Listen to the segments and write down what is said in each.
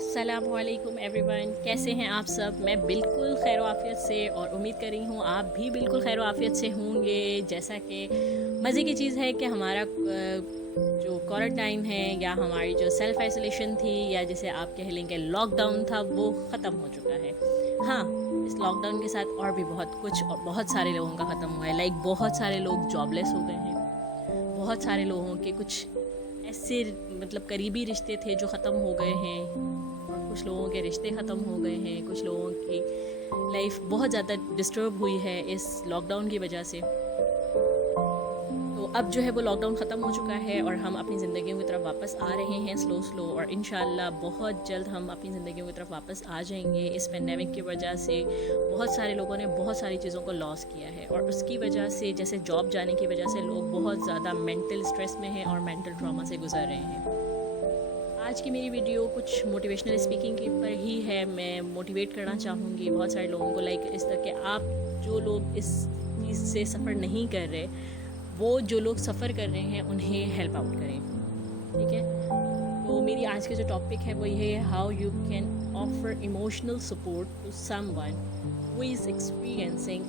अस्सलाम वालेकुम एवरीवन, कैसे हैं आप सब। मैं बिल्कुल खैर आफ़ियत से और उम्मीद कर रही हूँ आप भी बिल्कुल खैर आफ़ियत से होंगे। जैसा कि मज़े की चीज़ है कि हमारा जो क्वारंटाइन है या हमारी जो सेल्फ़ आइसोलेशन थी या जिसे आप कह लें कि लॉकडाउन था, वो ख़त्म हो चुका है। हाँ, इस लॉकडाउन के साथ और भी बहुत कुछ और बहुत सारे लोगों का ख़त्म हुआ है। लाइक बहुत सारे लोग जॉबलेस हो गए हैं, बहुत सारे लोगों के कुछ ऐसे मतलब करीबी रिश्ते थे जो ख़त्म हो गए हैं और कुछ लोगों के रिश्ते ख़त्म हो गए हैं। कुछ लोगों की लाइफ बहुत ज़्यादा डिस्टर्ब हुई है इस लॉकडाउन की वजह से। तो अब जो है वो लॉकडाउन ख़त्म हो चुका है और हम अपनी ज़िंदगियों की तरफ वापस आ रहे हैं स्लो और इंशाल्लाह बहुत जल्द हम अपनी ज़िंदगियों की तरफ वापस आ जाएंगे। इस पेंडेमिक की वजह से बहुत सारे लोगों ने बहुत सारी चीज़ों को लॉस किया है और उसकी वजह से जैसे जॉब जाने की वजह से लोग बहुत ज़्यादा मेंटल स्ट्रेस में हैं और मेंटल ट्रॉमा से गुजर रहे हैं। आज की मेरी वीडियो कुछ मोटिवेशनल स्पीकिंग के पर ही है। मैं मोटिवेट करना चाहूँगी बहुत सारे लोगों को, लाइक इस तरह के आप जो लोग इस चीज़ से सफ़र नहीं कर रहे, वो जो लोग सफ़र कर रहे हैं उन्हें हेल्प आउट करें। ठीक है, तो मेरी आज के जो टॉपिक है वो ये है, how you can offer emotional support to someone who is experiencing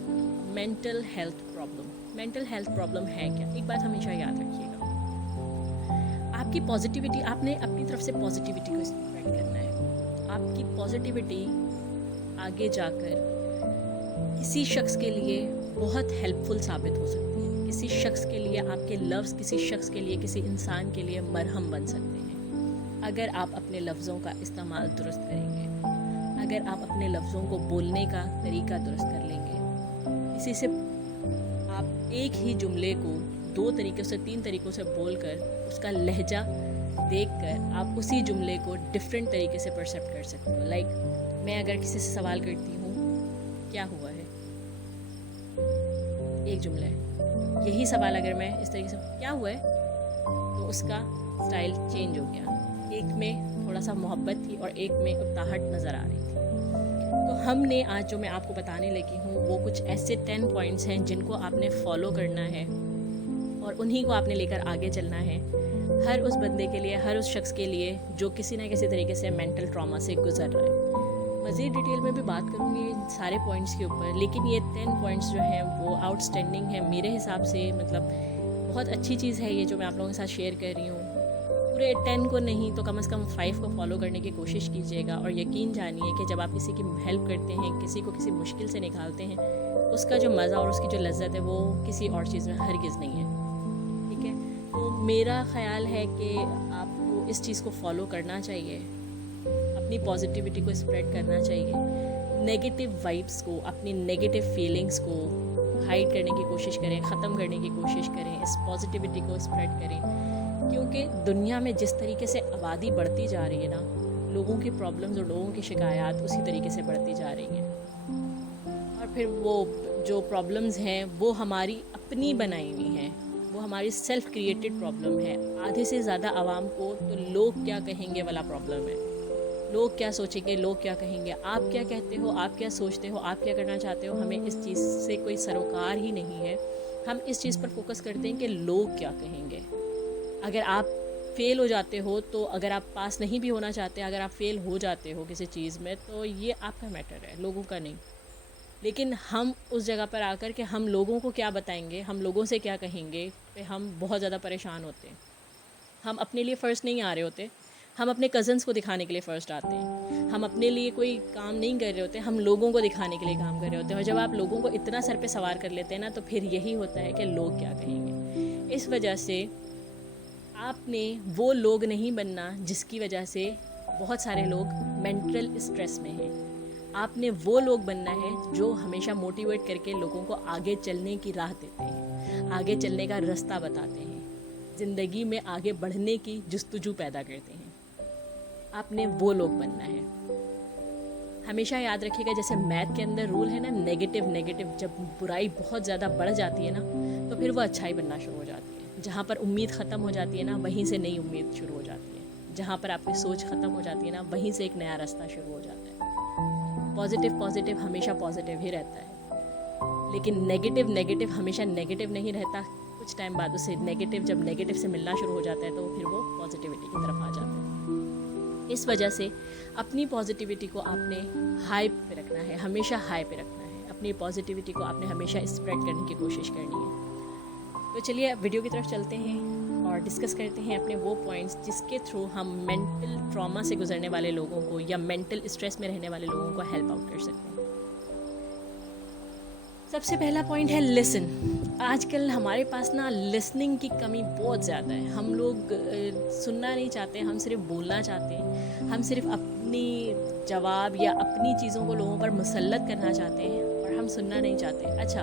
mental health problem. Mental health problem है क्या? एक बात हमेशा याद रखिएगा, आपकी पॉजिटिविटी, आपने अपनी तरफ से पॉजिटिविटी को स्प्रेड करना है। आपकी पॉजिटिविटी आगे जाकर किसी शख्स के लिए बहुत हेल्पफुल साबित हो सकती है। किसी शख्स के लिए आपके लफ्ज़, किसी शख्स के लिए, किसी इंसान के लिए मरहम बन सकते हैं अगर आप अपने लफ्ज़ों का इस्तेमाल दुरुस्त करेंगे, अगर आप अपने लफ्ज़ों को बोलने का तरीका दुरुस्त कर लेंगे। किसी से आप एक ही जुमले को 2 तरीक़ों से 3 तरीक़ों से बोलकर उसका लहजा देखकर आप उसी जुमले को डिफरेंट तरीके से परसेप्ट कर सकते हो। लाइक मैं अगर किसी से सवाल करती हूँ क्या हुआ है, एक जुमला है। यही सवाल अगर मैं इस तरीके से क्या हुआ है, तो उसका स्टाइल चेंज हो गया। एक में थोड़ा सा मोहब्बत थी और एक में उकताहट नज़र आ रही थी। तो हमने आज जो मैं आपको बताने लगी हूँ वो कुछ ऐसे 10 पॉइंट्स हैं जिनको आपने फॉलो करना है और उन्हीं को आपने लेकर आगे चलना है हर उस बंदे के लिए, हर उस शख्स के लिए जो किसी न किसी तरीके से मेंटल ट्रॉमा से गुजर रहा है। मज़ीद डिटेल में भी बात करूँगी इन सारे पॉइंट्स के ऊपर, लेकिन ये 10 पॉइंट्स जो हैं वो आउटस्टैंडिंग है मेरे हिसाब से। मतलब बहुत अच्छी चीज़ है ये जो मैं आप लोगों के साथ शेयर कर रही हूँ। पूरे 10 को नहीं तो कम से कम 5 को फॉलो करने की कोशिश कीजिएगा और यकीन जानिए कि जब आप किसी की हेल्प करते हैं, किसी को किसी मुश्किल से निकालते हैं, उसका जो मज़ा और उसकी जो लज्जत है वो किसी और चीज़ में हरगिज़ नहीं है। ठीक है, तो मेरा ख़्याल है कि आपको इस चीज़ को फॉलो करना चाहिए, अपनी पॉजिटिविटी को स्प्रेड करना चाहिए। नेगेटिव वाइब्स को, अपनी नेगेटिव फीलिंग्स को हाइड करने की कोशिश करें, ख़त्म करने की कोशिश करें, इस पॉजिटिविटी को स्प्रेड करें। क्योंकि दुनिया में जिस तरीके से आबादी बढ़ती जा रही है ना, लोगों की प्रॉब्लम्स और लोगों की शिकायत उसी तरीके से बढ़ती जा रही हैं। और फिर वो जो प्रॉब्लम्स हैं वो हमारी अपनी बनाई हुई हैं, वो हमारी सेल्फ क्रिएटेड प्रॉब्लम है। आधे से ज़्यादा आवाम को तो लोग क्या कहेंगे वाला प्रॉब्लम है। लोग क्या सोचेंगे, लोग क्या कहेंगे, आप क्या कहते हो, आप क्या सोचते हो, आप क्या करना चाहते हो, हमें इस चीज़ से कोई सरोकार ही नहीं है। हम इस चीज़ पर फोकस करते हैं कि लोग क्या कहेंगे। अगर आप फेल हो जाते हो, तो अगर आप पास नहीं भी होना चाहते, अगर आप फेल हो जाते हो किसी चीज़ में, तो ये आपका मैटर है, लोगों का नहीं। लेकिन हम उस जगह पर आकर के हम लोगों को क्या बताएंगे, हम लोगों से क्या कहेंगे, पे हम बहुत ज़्यादा परेशान होते हैं। हम अपने लिए फ़र्स्ट नहीं आ रहे होते, हम अपने कज़न्स को दिखाने के लिए फ़र्स्ट आते हैं। हम अपने लिए कोई काम नहीं कर रहे होते, हम लोगों को दिखाने के लिए काम कर रहे होते हैं। और जब आप लोगों को इतना सर पे सवार कर लेते हैं ना, तो फिर यही होता है कि लोग क्या कहेंगे। इस वजह से आपने वो लोग नहीं बनना जिसकी वजह से बहुत सारे लोग मेंटल स्ट्रेस में हैं। आपने वो लोग बनना है जो हमेशा मोटिवेट करके लोगों को आगे चलने की राह देते हैं, आगे चलने का रास्ता बताते हैं, ज़िंदगी में आगे बढ़ने की जुस्तजू पैदा करते हैं। आपने वो लोग बनना है। हमेशा याद रखिएगा, जैसे मैथ के अंदर रूल है ना, नेगेटिव, जब बुराई बहुत ज़्यादा बढ़ जाती है ना, तो फिर वो अच्छाई बनना शुरू हो जाती है। जहाँ पर उम्मीद ख़त्म हो जाती है ना, वहीं से नई उम्मीद शुरू हो जाती है। जहाँ पर आपकी सोच ख़त्म हो जाती है ना, वहीं से एक नया रास्ता शुरू हो जाता है। पॉजिटिव हमेशा पॉजिटिव ही रहता है, लेकिन नेगेटिव हमेशा नेगेटिव नहीं रहता। कुछ टाइम बाद उसे नेगेटिव, जब नेगेटिव से मिलना शुरू हो जाता है, तो फिर वो पॉजिटिविटी की तरफ आ जाता है। इस वजह से अपनी पॉजिटिविटी को आपने हाई पे रखना है, हमेशा हाई पे रखना है। अपनी पॉजिटिविटी को आपने हमेशा स्प्रेड करने की कोशिश करनी है। तो चलिए वीडियो की तरफ चलते हैं और डिस्कस करते हैं अपने वो पॉइंट्स जिसके थ्रू हम मेंटल ट्रॉमा से गुजरने वाले लोगों को या मेंटल स्ट्रेस में रहने वाले लोगों को हेल्प आउट कर सकते हैं। सबसे पहला पॉइंट है लिसन। आजकल हमारे पास ना लिसनिंग की कमी बहुत ज़्यादा है। हम लोग सुनना नहीं चाहते, हम सिर्फ बोलना चाहते हैं। हम सिर्फ अपनी जवाब या अपनी चीज़ों को लोगों पर मुसल्लत करना चाहते हैं और हम सुनना नहीं चाहते। अच्छा,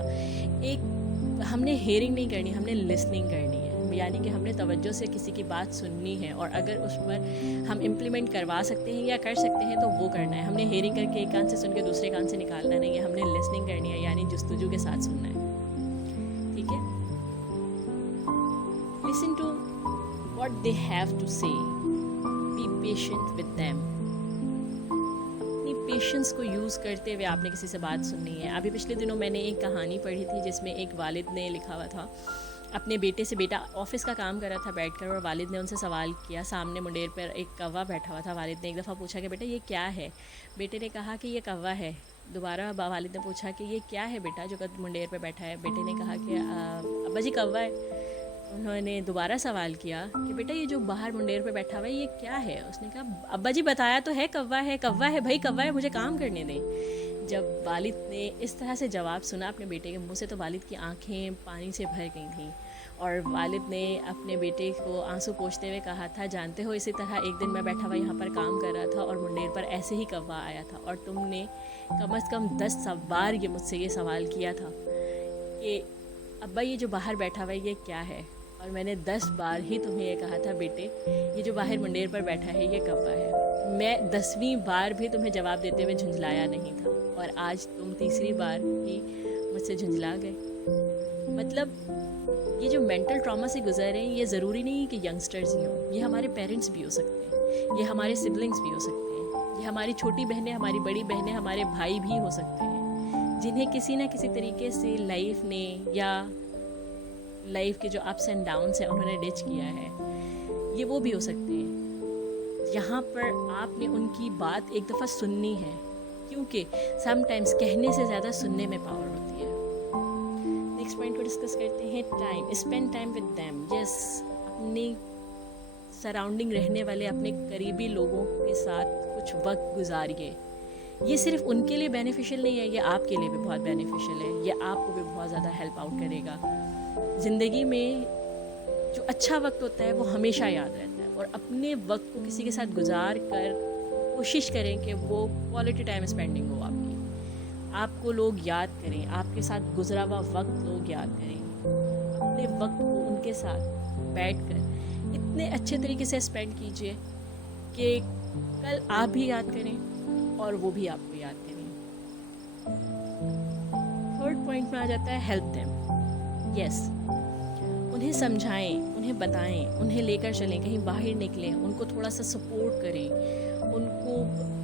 एक हमने हेयरिंग नहीं करनी, हमने लिसनिंग करनी है, यानी कि हमने तवज्जो से किसी की बात सुननी है और अगर उस पर हम इम्प्लीमेंट करवा सकते हैं या कर सकते हैं तो वो करना है। हमने हेयरिंग करके एक कान से सुन के दूसरे कान से निकालना नहीं है, हमने लिसनिंग करनी है, यानी जुस्तजू के साथ सुनना है। ठीक है, listen to what they have to say, be patient with them. अपनी पेशेंस को यूज़ करते हुए आपने किसी से बात सुननी है। अभी पिछले दिनों मैंने एक कहानी पढ़ी थी जिसमें एक वालिद ने लिखा हुआ था अपने बेटे से, बेटा ऑफिस का काम कर रहा था बैठकर और वालिद ने उनसे सवाल किया। सामने मुंडेर पर एक कौवा बैठा हुआ था। वालिद ने एक दफ़ा पूछा कि बेटा ये क्या है? बेटे ने कहा कि ये कौवा है। दोबारा वालिद ने पूछा कि ये क्या है बेटा जो मुंडेर पर बैठा है? बेटे ने कहा कि अब्बा जी कौवा है। उन्होंने दोबारा सवाल किया कि बेटा ये जो बाहर मुंडेर पे बैठा हुआ है ये क्या है? उसने कहा अब्बा जी बताया तो है कौवा है, कौवा है भाई, कौवा है, मुझे काम करने दें। जब वालिद ने इस तरह से जवाब सुना अपने बेटे के मुंह से तो वालिद की आंखें पानी से भर गई थीं और वालिद ने अपने बेटे को आंसू पोंछते हुए कहा था, जानते हो इसी तरह एक दिन मैं बैठा हुआ यहाँ पर काम कर रहा था और मुंडेर पर ऐसे ही कौवा आया था और तुमने कम से कम 10 बार ये मुझसे ये सवाल किया था कि अब्बा ये जो बाहर बैठा हुआ है ये क्या है? और मैंने 10 बार ही तुम्हें ये कहा था बेटे ये जो बाहर मुंडेर पर बैठा है ये कौवा है। मैं 10वीं बार भी तुम्हें जवाब देते हुए झुंझलाया नहीं था और आज तुम तीसरी बार ही मुझसे झुंझला गए। मतलब ये जो मेंटल ट्रॉमा से गुजर रहे हैं ये ज़रूरी नहीं कि यंगस्टर्स ही हों, ये हमारे पेरेंट्स भी हो सकते हैं, ये हमारे सिबलिंग्स भी हो सकते हैं, ये हमारी छोटी बहनें, हमारी बड़ी बहनें, हमारे भाई भी हो सकते हैं जिन्हें किसी ना किसी तरीके से लाइफ ने या लाइफ के जो अप्स एंड डाउन्स हैं उन्होंने डिच किया है, ये वो भी हो सकते हैं। यहाँ पर आपने उनकी बात एक दफ़ा सुननी है क्योंकि समटाइम्स कहने से ज़्यादा सुनने में पावर होती है। नेक्स्ट पॉइंट को डिस्कस करते हैं, time, spend time with them. Yes, अपनी सराउंडिंग रहने वाले अपने करीबी लोगों के साथ कुछ वक्त गुजारिए। ये सिर्फ उनके लिए बेनिफिशियल नहीं है, ये आपके लिए भी बहुत बेनिफिशियल है, ये आपको भी बहुत ज़्यादा हेल्प आउट करेगा। ज़िंदगी में जो अच्छा वक्त होता है वो हमेशा याद रहता है और अपने वक्त को किसी के साथ गुजार कर कोशिश करें कि वो क्वालिटी टाइम स्पेंडिंग हो आपकी, आपको लोग याद करें, आपके साथ गुजरा हुआ वक्त लोग याद करें। अपने वक्त को उनके साथ बैठकर इतने अच्छे तरीके से स्पेंड कीजिए कि कल आप भी याद करें और वो भी आपको याद करें। थर्ड पॉइंट में आ जाता है हेल्प देम। यस, उन्हें समझाएं, उन्हें बताएं, उन्हें लेकर चलें, कहीं बाहर निकलें, उनको थोड़ा सा सपोर्ट करें, उनको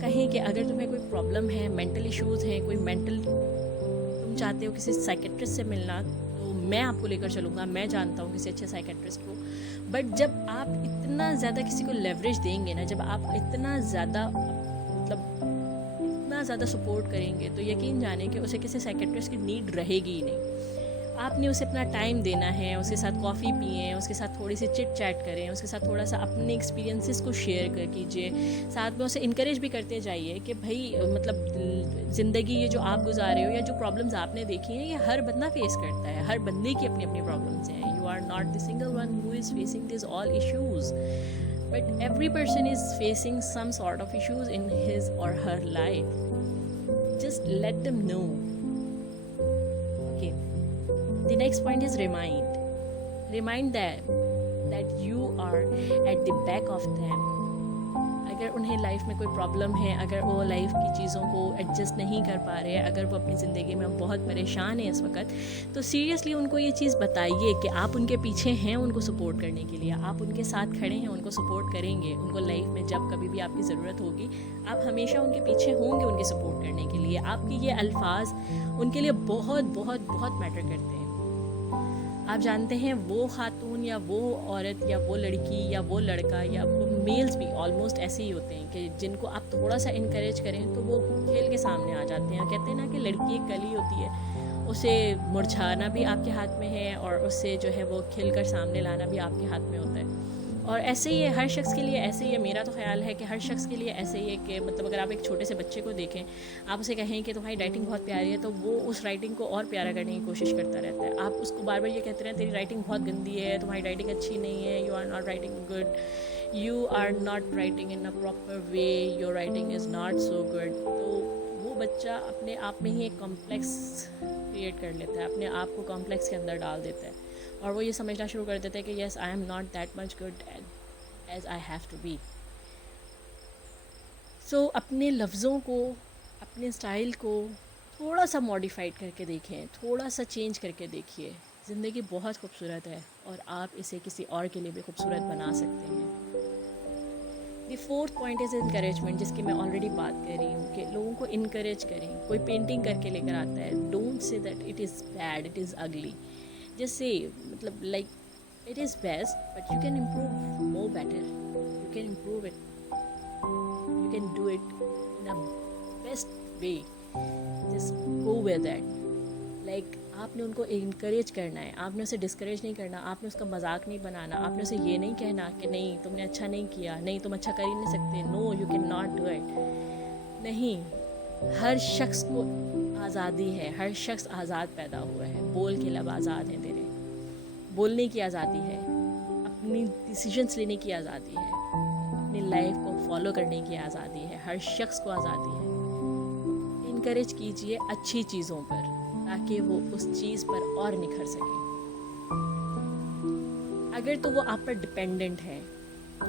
कहें कि अगर तुम्हें कोई प्रॉब्लम है, मेंटल इश्यूज़ हैं, कोई मेंटल तुम चाहते हो किसी साइकेट्रिस्ट से मिलना तो मैं आपको लेकर चलूँगा, मैं जानता हूँ किसी अच्छे साइकेट्रिस्ट को। बट जब आप इतना ज़्यादा किसी को लेवरेज देंगे ना, जब आप इतना ज़्यादा इतना ज़्यादा सपोर्ट करेंगे तो यकीन जाने कि उसे किसी साइकेट्रिस्ट की नीड रहेगी ही नहीं। आपने उसे अपना टाइम देना है, उसके साथ कॉफ़ी पिएं, उसके साथ थोड़ी सी चिट चैट करें, उसके साथ थोड़ा सा अपने एक्सपीरियंसेस को शेयर कर कीजिए, साथ में उसे इनकरेज भी करते जाइए कि भाई मतलब ज़िंदगी ये जो आप गुजारे हो या जो प्रॉब्लम्स आपने देखी हैं ये हर बंदा फेस करता है, हर बंदे की अपनी अपनी प्रॉब्लम्स हैं। You are not the single one who is facing this all issues, but every person is facing some sort of issues in his or her life. Just let them know. Okay, the next point is remind them that you are at the back of them। अगर उन्हें life में कोई problem है, अगर वो life की चीज़ों को एडजस्ट नहीं कर पा रहे, अगर वो अपनी ज़िंदगी में बहुत परेशान है इस वक्त, तो सीरियसली उनको ये चीज़ बताइए कि आप उनके पीछे हैं उनको सपोर्ट करने के लिए, आप उनके साथ खड़े हैं, उनको सपोर्ट करेंगे। उनको लाइफ में जब कभी भी आपकी ज़रूरत होगी आप हमेशा उनके पीछे होंगे उनकी सपोर्ट करने के लिए। आपकी ये अल्फाज उनके लिए बहुत बहुत बहुत मैटर करते हैं। आप जानते हैं वो खातून या वो औरत या वो लड़की या वो लड़का या वो मेल्स भी ऑलमोस्ट ऐसे ही होते हैं कि जिनको आप थोड़ा सा इनकरेज करें तो वो खेल के सामने आ जाते हैं. कहते हैं ना कि लड़की एक कली होती है, उसे मुरझाना भी आपके हाथ में है और उससे जो है वो खिल कर सामने लाना भी आपके हाथ में होता है. और ऐसे ही है हर शख्स के लिए, ऐसे ही है. मेरा तो ख्याल है कि हर शख्स के लिए ऐसे ही है कि मतलब अगर आप एक छोटे से बच्चे को देखें, आप उसे कहें कि तुम्हारी राइटिंग बहुत प्यारी है, तो वो उस राइटिंग को और प्यारा करने की कोशिश करता रहता है. आप उसको बार बार ये कहते रहें तेरी राइटिंग बहुत गंदी है, तुम्हारी राइटिंग अच्छी नहीं है, you are not writing good, you are not writing in a proper way, your writing is not so good, तो वो बच्चा अपने आप में ही एक कॉम्प्लेक्स क्रिएट कर लेता है, अपने आप को कॉम्प्लेक्स के अंदर डाल देता है और वो ये समझना शुरू कर देता है कि yes I am not that much good as I have to be. So अपने लफ्ज़ों को, अपने स्टाइल को थोड़ा सा मॉडिफाइड करके देखें, थोड़ा सा चेंज करके देखिए. ज़िंदगी बहुत खूबसूरत है और आप इसे किसी और के लिए भी खूबसूरत बना सकते हैं. The fourth point is encouragement, जिसकी मैं ऑलरेडी बात कर रही हूँ कि लोगों को इनकरेज करें. कोई पेंटिंग करके लेकर आता है, don't say that it is bad, it is अगली. Just say मतलब like it is best but you can improve more better, you can improve it, you can do it in a best way, just go with that. Like आपने उनको encourage करना है, आपने उसे discourage नहीं करना, आपने उसका मजाक नहीं बनाना, आपने उसे ये नहीं कहना कि नहीं तुमने अच्छा नहीं किया, नहीं तुम अच्छा कर ही नहीं सकते, no you can not do it. नहीं, हर शख्स को आज़ादी है, हर शख्स आज़ाद पैदा हुआ है. बोल के लब आज़ाद हैं तेरे, बोलने की आज़ादी है, अपनी डिसीजंस लेने की आज़ादी है, अपनी लाइफ को फॉलो करने की आज़ादी है. हर शख्स को आज़ादी है. इनकरेज कीजिए अच्छी चीज़ों पर ताकि वो उस चीज़ पर और निखर सके. अगर तो वो आप पर डिपेंडेंट है,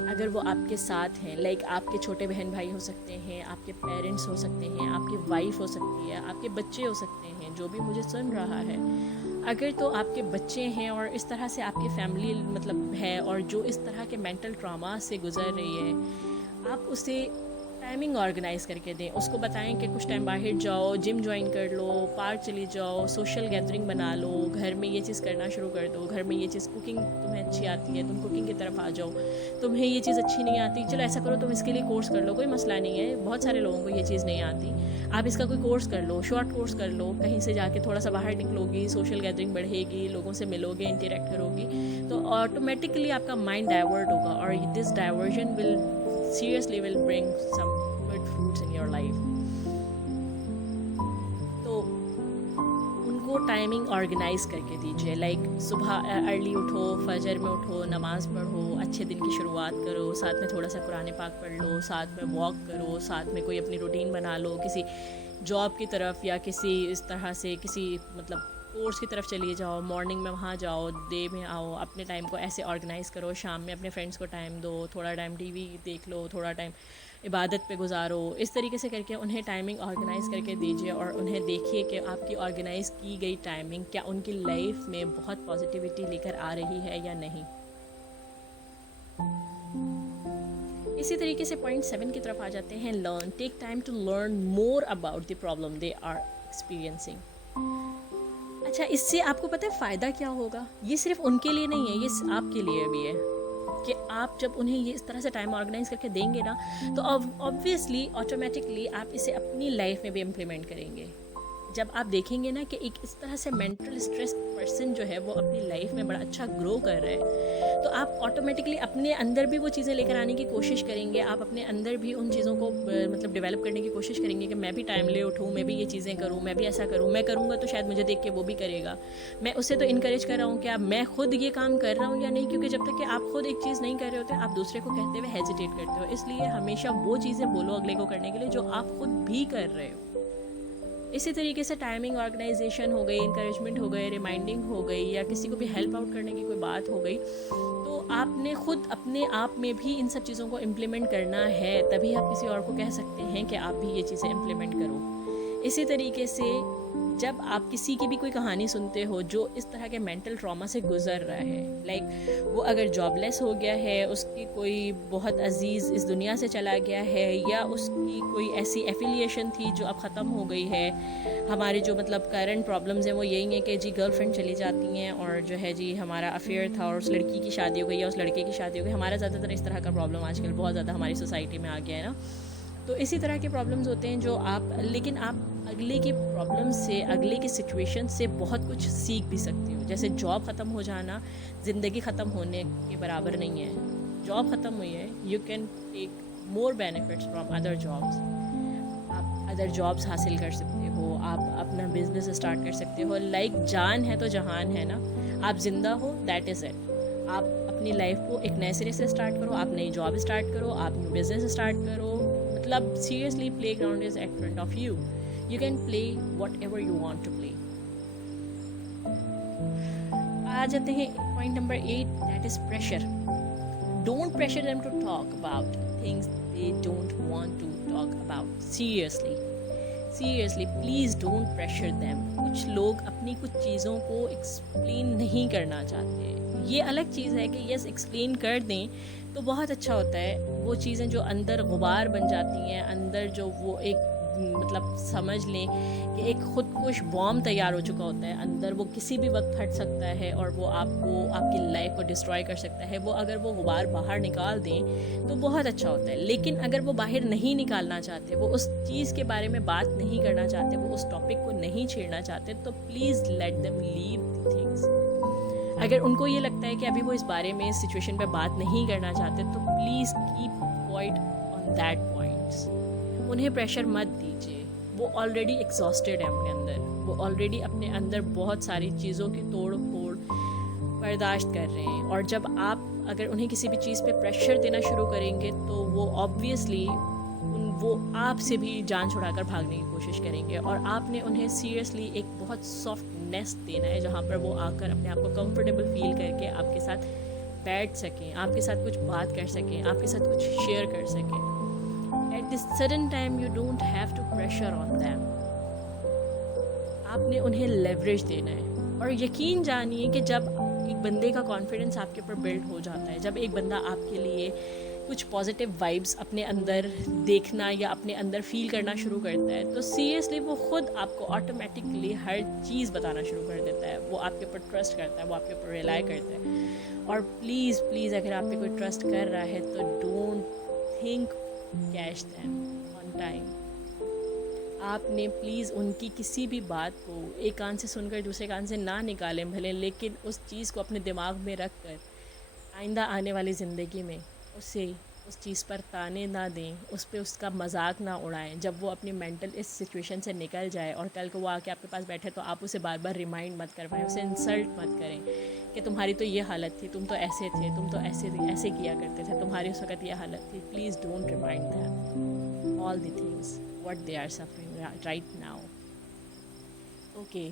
अगर वो आपके साथ हैं, लाइक आपके छोटे बहन भाई हो सकते हैं, आपके पेरेंट्स हो सकते हैं, आपकी वाइफ हो सकती है, आपके बच्चे हो सकते हैं, जो भी मुझे सुन रहा है, अगर तो आपके बच्चे हैं और इस तरह से आपकी फैमिली मतलब है और जो इस तरह के मेंटल ट्रॉमा से गुजर रही है, आप उसे टाइमिंग ऑर्गेनाइज़ करके दें. उसको बताएं कि कुछ टाइम बाहर जाओ, जिम ज्वाइन कर लो, पार्क चली जाओ, सोशल गैदरिंग बना लो, घर में ये चीज़ करना शुरू कर दो. घर में ये चीज़ कुकिंग तुम्हें अच्छी आती है, तुम कुकिंग की तरफ आ जाओ. तुम्हें ये चीज़ अच्छी नहीं आती, चलो ऐसा करो तुम इसके लिए कोर्स कर लो, कोई मसला नहीं है. बहुत सारे लोगों को ये चीज़ नहीं आती, आप इसका कोई कोर्स कर लो, शॉर्ट कोर्स कर लो. कहीं से जाके थोड़ा सा बाहर निकलोगी, सोशल गैदरिंग बढ़ेगी, लोगों से मिलोगे, इंटरेक्ट करोगी, तो ऑटोमेटिकली आपका माइंड डाइवर्ट होगा और this diversion will seriously will bring some good fruits in your life. तो उनको टाइमिंग ऑर्गेनाइज करके दीजिए. लाइक सुबह अर्ली उठो, फजर में उठो, नमाज़ पढ़ो, अच्छे दिन की शुरुआत करो, साथ में थोड़ा सा कुरान पाक पढ़ लो, साथ में वॉक करो, साथ में कोई अपनी रूटीन बना लो, किसी जॉब की तरफ या किसी इस तरह से किसी मतलब कोर्स की तरफ चलिए जाओ. मॉर्निंग में वहाँ जाओ, डे में आओ, अपने टाइम को ऐसे ऑर्गेनाइज़ करो. शाम में अपने फ्रेंड्स को टाइम दो, थोड़ा टाइम टीवी देख लो, थोड़ा टाइम इबादत पे गुजारो. इस तरीके से करके उन्हें टाइमिंग ऑर्गेनाइज़ करके दीजिए और उन्हें देखिए कि आपकी ऑर्गेनाइज़ की गई टाइमिंग क्या उनकी लाइफ में बहुत पॉजिटिविटी लेकर आ रही है या नहीं. इसी तरीके से पॉइंट 7 की तरफ आ जाते हैं. Learn, take time to learn more about the problem they are experiencing. अच्छा, इससे आपको पता है फ़ायदा क्या होगा? ये सिर्फ उनके लिए नहीं है, ये आपके लिए भी है कि आप जब उन्हें ये इस तरह से टाइम ऑर्गेनाइज करके देंगे ना, तो ऑब्वियसली ऑटोमेटिकली आप इसे अपनी लाइफ में भी इम्प्लीमेंट करेंगे. जब आप देखेंगे ना कि एक इस तरह से मेंटल स्ट्रेस पर्सन जो है वो अपनी लाइफ में बड़ा अच्छा ग्रो कर रहा है, तो आप ऑटोमेटिकली अपने अंदर भी वो चीज़ें लेकर आने की कोशिश करेंगे. आप अपने अंदर भी उन चीज़ों को मतलब डेवलप करने की कोशिश करेंगे कि मैं भी टाइमली उठूँ, मैं भी ये चीज़ें करूँ, मैं भी ऐसा करूँ. मैं करूँगा तो शायद मुझे देख के वो भी करेगा. मैं उससे तो इनकरेज कर रहा हूँ कि मैं खुद ये काम कर रहा हूँ या नहीं, क्योंकि जब तक कि आप खुद एक चीज़ नहीं कर रहे होते, आप दूसरे को कहते हुए हेजिटेट करते हो. इसलिए हमेशा वो चीज़ें बोलो अगले को करने के लिए जो आप खुद भी कर रहे हो. इसी तरीके से टाइमिंग ऑर्गेनाइजेशन हो गई, इंकरेजमेंट हो गई, रिमाइंडिंग हो गई, या किसी को भी हेल्प आउट करने की कोई बात हो गई, तो आपने खुद अपने आप में भी इन सब चीज़ों को इम्प्लीमेंट करना है. तभी आप किसी और को कह सकते हैं कि आप भी ये चीज़ें इम्प्लीमेंट करो. इसी तरीके से जब आप किसी की भी कोई कहानी सुनते हो जो इस तरह के मेंटल ट्रॉमा से गुजर रहा है, लाइक वो अगर जॉबलेस हो गया है, उसकी कोई बहुत अजीज़ इस दुनिया से चला गया है, या उसकी कोई ऐसी एफिलिएशन थी जो अब ख़त्म हो गई है। हमारे जो मतलब करंट प्रॉब्लम्स हैं वो यही हैं कि जी गर्लफ्रेंड चली जाती हैं और जो है जी हमारा अफेयर था और उस लड़की की शादी हो गई या उस लड़के की शादी हो गई। हमारा ज़्यादातर इस तरह का प्रॉब्लम आजकल बहुत ज़्यादा हमारी सोसाइटी में आ गया है ना। तो इसी तरह के प्रॉब्लम्स होते हैं जो लेकिन आप अगले की प्रॉब्लम से, अगले की सिचुएशन से बहुत कुछ सीख भी सकते हो। जैसे जॉब ख़त्म हो जाना ज़िंदगी ख़त्म होने के बराबर नहीं है। जॉब ख़त्म हुई है, you can take more benefits from other jobs. आप अदर जॉब्स हासिल कर सकते हो, आप अपना बिजनेस स्टार्ट कर सकते हो। लाइक जान है तो जहान है ना, आप ज़िंदा हो, दैट इज़ इट। आप अपनी लाइफ को एक नए सिरे से स्टार्ट करो, आप नई जॉब स्टार्ट करो, आप न्यू बिजनेस स्टार्ट करो। मतलब seriously playground is at front of you, you can play whatever you want to play. आ जाते हैं point number 8, that is pressure. Don't pressure them to talk about things they don't want to talk about. Seriously, please don't pressure them. कुछ लोग अपनी कुछ चीज़ों को explain नहीं करना चाहते। ये अलग चीज़ है कि यस एक्सप्लेन कर दें तो बहुत अच्छा होता है। वो चीज़ें जो अंदर गुबार बन जाती हैं, अंदर जो वो एक मतलब समझ लें कि एक ख़ुदकुश बॉम्ब तैयार हो चुका होता है अंदर, वो किसी भी वक्त फट सकता है और वो आपको, आपकी लाइफ को डिस्ट्रॉय कर सकता है। वो अगर वो गुबार बाहर निकाल दें तो बहुत अच्छा होता है। लेकिन अगर वो बाहर नहीं निकालना चाहते, वो उस चीज़ के बारे में बात नहीं करना चाहते, वो उस टॉपिक को नहीं छेड़ना चाहते, तो please let them leave things. अगर उनको ये लगता है कि अभी वो इस बारे में, इस सिचुएशन पे बात नहीं करना चाहते, तो please keep quiet on that points. उन्हें प्रेशर मत दीजिए। वो ऑलरेडी एग्जॉस्टेड है अपने अंदर, वो ऑलरेडी अपने अंदर बहुत सारी चीज़ों की तोड़ फोड़ बर्दाश्त कर रहे हैं। और जब आप अगर उन्हें किसी भी चीज़ पे प्रेशर देना शुरू करेंगे तो वो ऑब्वियसली वो आपसे भी जान छुड़ाकर भागने की कोशिश करेंगे। और आपने उन्हें सीरियसली एक बहुत सॉफ्ट नेस्ट देना है जहाँ पर वो आकर अपने आप को कंफर्टेबल फील करके आपके साथ बैठ सकें, आपके साथ कुछ बात कर सकें, आपके साथ कुछ शेयर कर सकें। At this certain time you don't have to pressure on them. आपने उन्हें लेवरेज देना है। और यकीन जानिए कि जब एक बंदे का कॉन्फिडेंस आपके ऊपर बिल्ड हो जाता है, जब एक बंदा आपके लिए कुछ पॉजिटिव वाइब्स अपने अंदर देखना या अपने अंदर फील करना शुरू करता है, तो सीरियसली वो खुद आपको ऑटोमेटिकली हर चीज़ बताना शुरू कर देता है। वो आपके ऊपर ट्रस्ट करता है, वो आपके ऊपर रिलाई करता है। और प्लीज़ अगर आप पे कोई ट्रस्ट कर रहा है तो don't think cash them on time. आपने प्लीज़ उनकी किसी भी बात को एक कान से सुनकर दूसरे कान से ना निकालें भले, लेकिन उस चीज़ को अपने दिमाग में रख कर आइंदा आने वाली ज़िंदगी में उसे उस चीज़ पर ताने ना दें, उस पर उसका मजाक ना उड़ाएं। जब वो अपनी मेंटल इस सिचुएशन से निकल जाए और कल को वो आके आपके पास बैठे तो आप उसे बार बार रिमाइंड मत करवाएं, उसे इंसल्ट मत करें कि तुम्हारी तो ये हालत थी, तुम तो ऐसे थे, तुम तो ऐसे किया करते थे, तुम्हारी उस वक्त ये हालत थी। Please don't remind them all the things what they are suffering right now. Okay,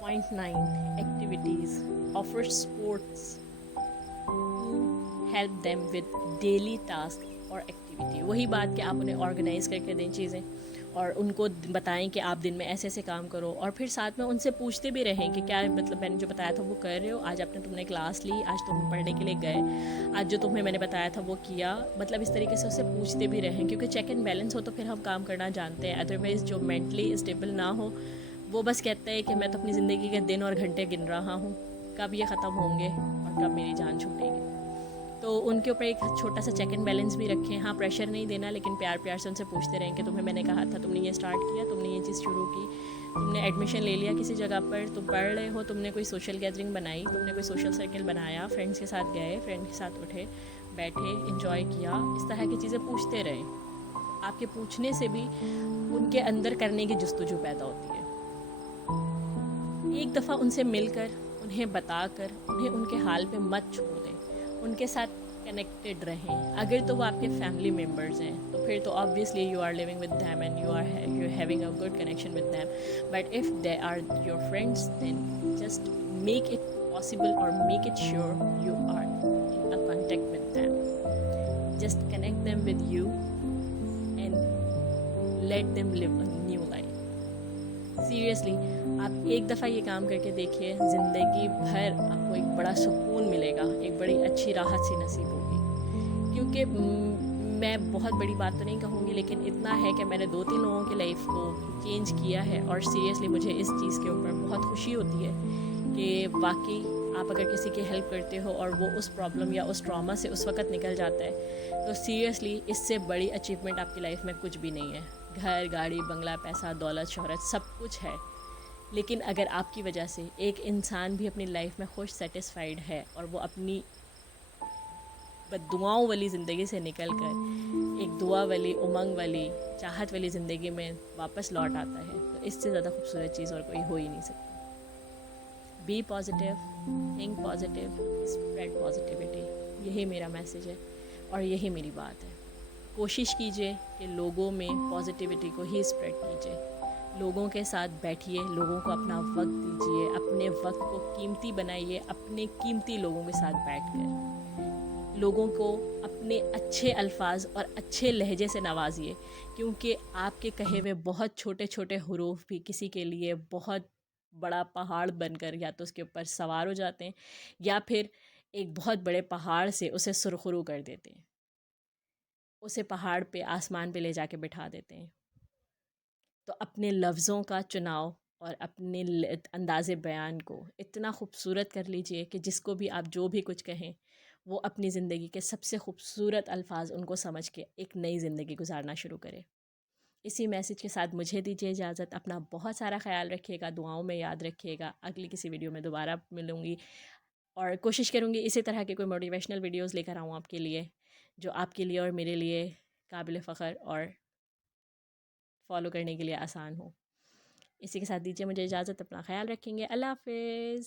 point 9, activities offer sports help them with daily task और एक्टिविटी। वही बात कि आप उन्हें ऑर्गेनाइज़ करके दें चीज़ें और उनको बताएं कि आप दिन में ऐसे ऐसे काम करो, और फिर साथ में उनसे पूछते भी रहें कि क्या मतलब मैंने जो बताया था वो कर रहे हो, आज तुमने क्लास ली, आज तुम पढ़ने के लिए गए, आज जो तुम्हें मैंने बताया था वो किया। मतलब इस तरीके से उससे पूछते भी रहें, क्योंकि चेक एंड बैलेंस हो तो फिर हम काम करना जानते हैं। अदरवाइज़ जो मेंटली स्टेबल ना हो वो बस कहता है कि मैं तो अपनी ज़िंदगी के दिन और घंटे गिन रहा हूँ, कब ये ख़त्म होंगे और कब मेरी जान छूटेगी। तो उनके ऊपर एक छोटा सा चेक एंड बैलेंस भी रखें। हाँ, प्रेशर नहीं देना, लेकिन प्यार से उनसे पूछते रहें कि तुम्हें मैंने कहा था, तुमने ये स्टार्ट किया, तुमने ये चीज़ शुरू की, तुमने एडमिशन ले लिया किसी जगह पर, तुम पढ़ रहे हो, तुमने कोई सोशल गैदरिंग बनाई, तुमने कोई सोशल सर्कल बनाया, फ्रेंड्स के साथ गए, फ्रेंड के साथ उठे बैठे, इंजॉय किया। इस तरह की चीज़ें पूछते रहें। आपके पूछने से भी उनके अंदर करने की जुस्तजू पैदा होती है। एक दफ़ा उनसे मिलकर, उन्हें बताकर, उन्हें उनके हाल पे मत छोड़ दें, उनके साथ कनेक्टेड रहें। अगर तो वो आपके फैमिली मेम्बर्स हैं तो फिर तो obviously you are living with them and you are having a good connection with them, but if they are your friends then just make it possible और make it sure you are in a contact with them. Just connect them with you and let them live a new life. Seriously आप एक दफ़ा ये काम करके देखिए, ज़िंदगी भर आपको एक बड़ा सुकून मिलेगा, एक बड़ी अच्छी राहत सी नसीब होगी। क्योंकि मैं बहुत बड़ी बात तो नहीं कहूँगी, लेकिन इतना है कि मैंने 2-3 लोगों की लाइफ को चेंज किया है, और सीरियसली मुझे इस चीज़ के ऊपर बहुत खुशी होती है कि वाकई आप अगर किसी की हेल्प करते हो और वो उस प्रॉब्लम या उस ट्रॉमा से उस वक़्त निकल जाता है, तो सीरियसली इससे बड़ी अचीवमेंट आपकी लाइफ में कुछ भी नहीं है। घर, गाड़ी, बंगला, पैसा, दौलत, शोहरत सब कुछ है, लेकिन अगर आपकी वजह से एक इंसान भी अपनी लाइफ में खुश, सेटिस्फाइड है, और वो अपनी बद्दुआओं वाली ज़िंदगी से निकल कर एक दुआ वाली, उमंग वाली, चाहत वाली ज़िंदगी में वापस लौट आता है, तो इससे ज़्यादा खूबसूरत चीज़ और कोई हो ही नहीं सकती। Be positive, think positive, spread positivity, यही मेरा मैसेज है और यही मेरी बात है। कोशिश कीजिए कि लोगों में पॉजिटिविटी को ही स्प्रेड कीजिए, लोगों के साथ बैठिए, लोगों को अपना वक्त दीजिए, अपने वक्त को कीमती बनाइए, अपने कीमती लोगों के साथ बैठकर लोगों को अपने अच्छे अल्फाज और अच्छे लहजे से नवाजिए, क्योंकि आपके कहे हुए बहुत छोटे छोटे हुरूफ भी किसी के लिए बहुत बड़ा पहाड़ बनकर या तो उसके ऊपर सवार हो जाते हैं, या फिर एक बहुत बड़े पहाड़ से उसे सुरखरू कर देते हैं, उसे पहाड़ पे, आसमान पे ले जाके बिठा देते हैं। तो अपने लफ्ज़ों का चुनाव और अपने अंदाज़े बयान को इतना खूबसूरत कर लीजिए कि जिसको भी आप जो भी कुछ कहें, वो अपनी ज़िंदगी के सबसे खूबसूरत अल्फाज उनको समझ के एक नई ज़िंदगी गुजारना शुरू करे। इसी मैसेज के साथ मुझे दीजिए इजाज़त। अपना बहुत सारा ख्याल रखिएगा, दुआओं में याद रखिएगा। अगली किसी वीडियो में दोबारा मिलूँगी, और कोशिश करूँगी इसी तरह के कोई मोटिवेशनल वीडियोज़ लेकर आऊँ आपके लिए, जो आपके लिए और मेरे लिए काबिल फ़ख्र और फॉलो करने के लिए आसान हो। इसी के साथ दीजिए मुझे इजाज़त। अपना ख्याल रखेंगे। अल्लाह हाफ़िज़।